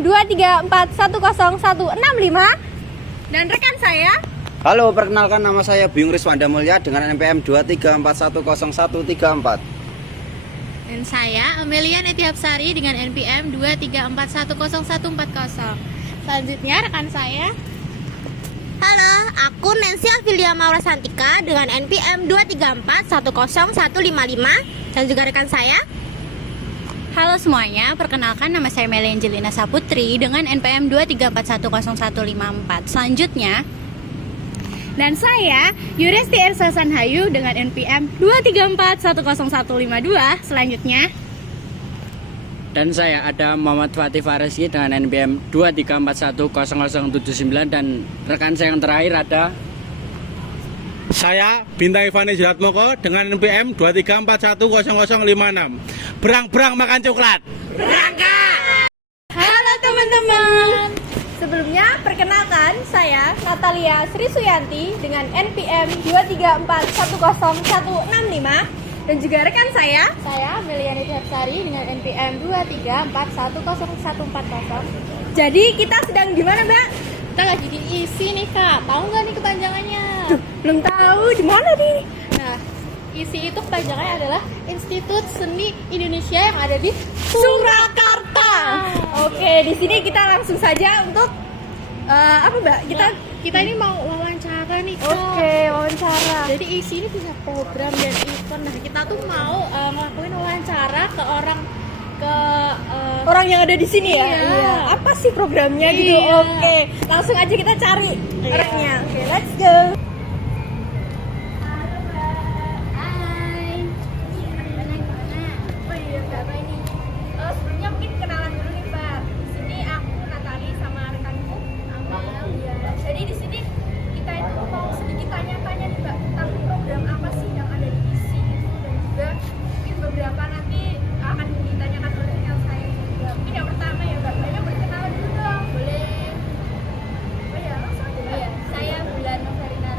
NPM 2341016 dan rekan saya. Halo, perkenalkan nama saya Byung Riswanda Mulya dengan NPM 234100134. Dan saya Amelia Netiapsari dengan NPM 234100140. Selanjutnya rekan saya. Halo, aku Nancy Afilia Maura Santika dengan NPM 234100155 dan juga rekan saya. Halo semuanya, perkenalkan nama saya Meli Angelina Saputri dengan NPM 234100154. Selanjutnya, Dan saya Yuresti Ersa Sanhayu dengan NPM 234100152. Selanjutnya. Dan saya ada Muhammad Fatih Fareski dengan NPM 234100079 dan rekan saya yang terakhir ada saya Binta Ivani Jiratmoko dengan NPM 234100056. Berang-berang makan coklat. Halo teman-teman. Sebelumnya perkenalkan saya Natalia Sri Suyanti dengan NPM 234100165 dan juga rekan saya Amelia Netiapsari dengan NPM 234100140. Jadi kita sedang di mana, Mbak? Kita lagi diisi nih Kak, tahu nggak nih kepanjangannya? Belum tahu di mana nih. Nah, ISI itu kepanjangannya adalah Institut Seni Indonesia yang ada di Surakarta. Oke, di sini kita langsung saja untuk apa, Mbak? Kita ini mau wawancara nih Kak. Oke, wawancara. Jadi ISI ini punya program dan event. Nah, kita tuh mau ngelakuin wawancara ke orang Orang yang ada di sini ya. Iya. Apa sih programnya gitu? Iya. Oke, langsung aja kita cari Iya. orangnya. Oke, let's go. Hai. Oh iya, Mbak ini. Sebelumnya mungkin kenalan dulu nih, Mbak. Di sini aku Natali sama rekanku Amel. Ya. Jadi di sini kita itu mau sedikit tanya-tanya nih, Mbak, tentang program apa sih yang ada di ISI itu dan juga mungkin beberapa nanti akan ditanyakan oleh rekan saya juga. Mungkin yang pertama ya, Mbak. Mbaknya berkenalan dulu dong. Boleh. Oh iya, langsung aja, Mbak. Saya Bulan Verina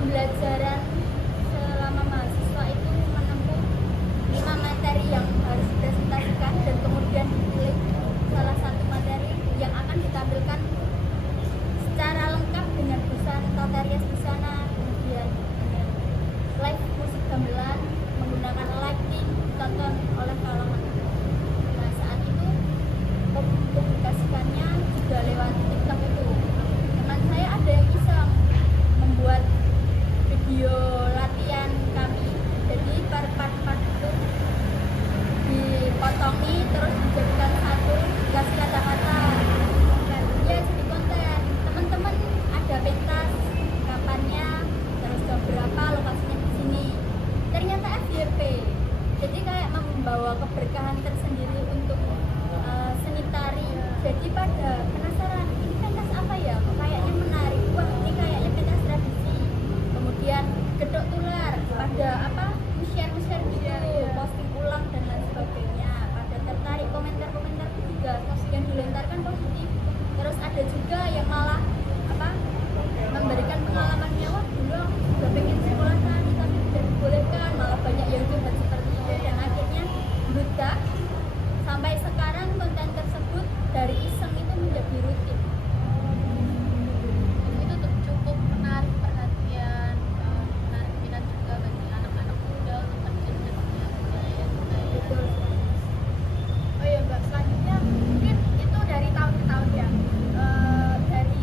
pembelajaran selama mahasiswa itu menempuh 5 materi yang harus dipresentasikan dan kemudian dipilih salah satu materi yang akan ditampilkan secara lengkap dengan busana tarias busana, kemudian dengan live musik gamelan menggunakan lighting ditonton oleh kalangan. Nah saat itu publikasikannya juga lewat TikTok itu. Teman saya ada yang iseng membuat video latihan kami, jadi part-part itu dipotongi terus dijadikan satu, dikasih kata-kata dan ya jadi konten. Teman-teman ada pentas kapannya, terus berapa lokasinya di sini. Ternyata FYP, jadi kayak membawa keberkahan tersendiri untuk seni tari. Jadi pada penasaran ini pentas apa ya, kok kayaknya menarik, wah ini kayaknya pentas tradisi. Kemudian gedok tular, pada share gitu, posting ulang dan lain sebagainya. Pada tertarik, komentar-komentar juga yang dilontarkan positif. Terus ada juga yang malah memberikan pengalamannya, wah dulu aku juga pengen sekolah tari tapi tidak dibolehkan, malah banyak yang curhat seperti itu. Dan akhirnya buta sampai sekarang konten tersebut dari iseng itu menjadi rutin. Itu cukup menarik perhatian, menarik minat juga bagi anak-anak muda untuk terjun ke dunia budaya. Betul. Oh iya Mbak, selanjutnya mungkin itu dari tahun ke tahun ya. Dari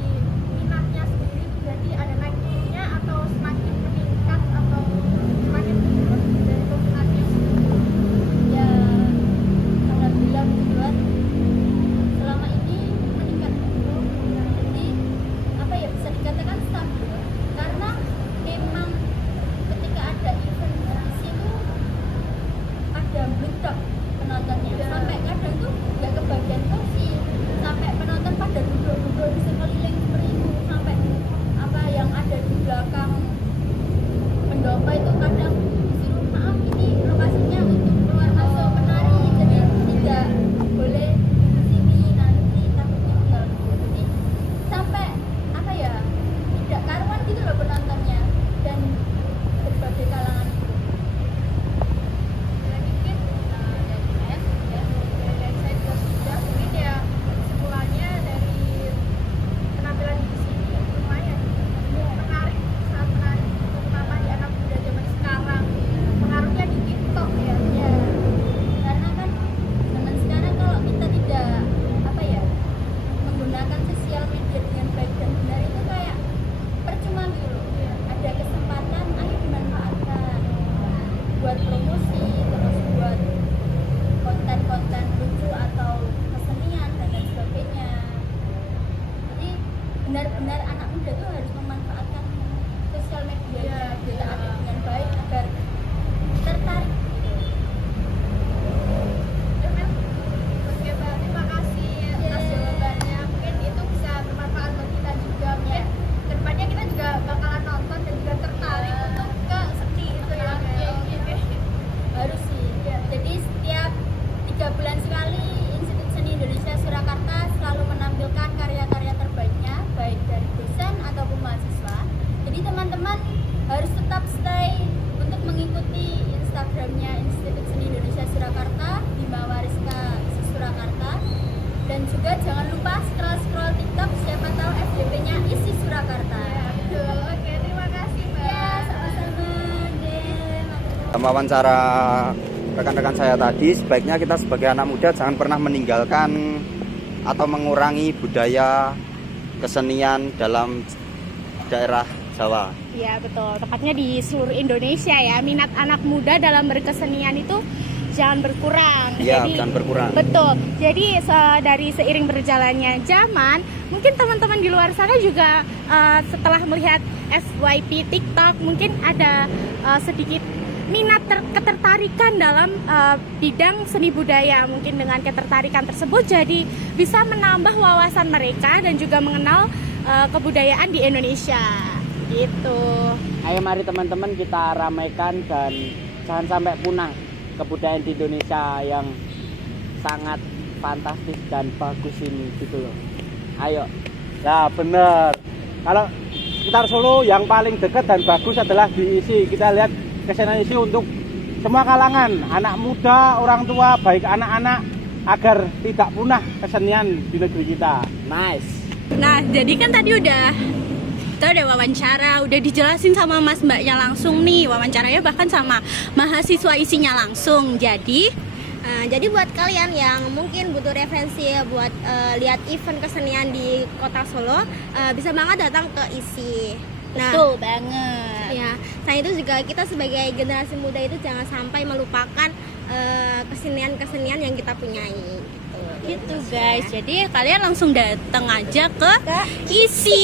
minatnya sendiri itu berarti ada naik turunnya atau semakin meningkat atau semakin menurun dari peminatnya? Ya, alhamdulillah kebetulan selama ini meningkat terus. Jadi bisa dikatakan stabil karena memang ketika ada event di situ ada meledak penontonnya, sampai kadang tuh nggak kebagian kursi, sampai penonton pada duduk-duduk di sekeliling seperti itu, sampai yang ada di belakang pendopo itu kadang disuruh maaf ini lokasinya untuk keluar masuk penari, jadi tidak boleh di sini nanti takutnya mengganggu. Jadi sampai tidak karuan gitu loh penontonnya dan berbagai kalangan itu. Lagi mungkin dari saya juga sudah mungkin ya kesimpulannya dari penampilan di sini lumayan menarik, sangat menarik, terutama di anak muda zaman sekarang. Pengaruhnya di TikTok ya. Karena kan zaman sekarang kalau kita tidak menggunakan sosial media dengan baik dan benar itu kayak percuma gitu. Ada kesempatan, ayo dimanfaatkan buat promosi, terus buat konten-konten lucu atau kesenian dan lain sebagainya. Jadi benar-benar anak muda tuh harus memanfaatkan sosial media ditaati dengan baik agar tertarik. Oke Mbak, terima kasih atas jawabannya. Mungkin itu bisa bermanfaat buat kita juga. Mungkin kedepannya kita juga bakalan nonton dan juga tertarik untuk ke seni itu ya. Harus sih. Jadi setiap 3 bulan sekali Institut Seni Indonesia Surakarta selalu menampilkan karya-karya terbaiknya, baik dari dosen ataupun mahasiswa. Jadi teman-teman harus tetap stay untuk mengikuti Instagramnya Institut Seni Indonesia Surakarta di Mawariska Surakarta, dan juga jangan lupa scroll TikTok, siapa tahu FYP-nya isi Surakarta. Oke, terima kasih Mbak. Ya, sama-sama. Wawancara rekan-rekan saya tadi, sebaiknya kita sebagai anak muda jangan pernah meninggalkan atau mengurangi budaya kesenian dalam daerah Jawa. Iya betul, tepatnya di seluruh Indonesia ya. Minat anak muda dalam berkesenian itu jangan berkurang. Iya, jangan berkurang. Betul. Jadi dari seiring berjalannya zaman, mungkin teman-teman di luar sana juga setelah melihat FYP TikTok mungkin ada sedikit minat ketertarikan dalam bidang seni budaya. Mungkin dengan ketertarikan tersebut jadi bisa menambah wawasan mereka dan juga mengenal kebudayaan di Indonesia gitu. Ayo mari teman-teman kita ramaikan dan jangan sampai punah kebudayaan di Indonesia yang sangat fantastis dan bagus ini gitu loh. Ayo. Nah bener, kalau sekitar Solo yang paling dekat dan bagus adalah di ISI. Kita lihat kesenian ISI untuk semua kalangan, anak muda, orang tua, baik anak-anak, agar tidak punah kesenian di negeri kita. Nice. Nah, jadi kan tadi kita udah wawancara, udah dijelasin sama Mas Mbaknya langsung nih, wawancaranya bahkan sama mahasiswa isinya langsung. Jadi buat kalian yang mungkin butuh referensi buat lihat event kesenian di Kota Solo, bisa banget datang ke ISI. Nah, Betul banget. ya, selain itu juga kita sebagai generasi muda itu jangan sampai melupakan kesenian-kesenian yang kita punyai. Gitu guys, jadi kalian langsung datang aja ke ISI.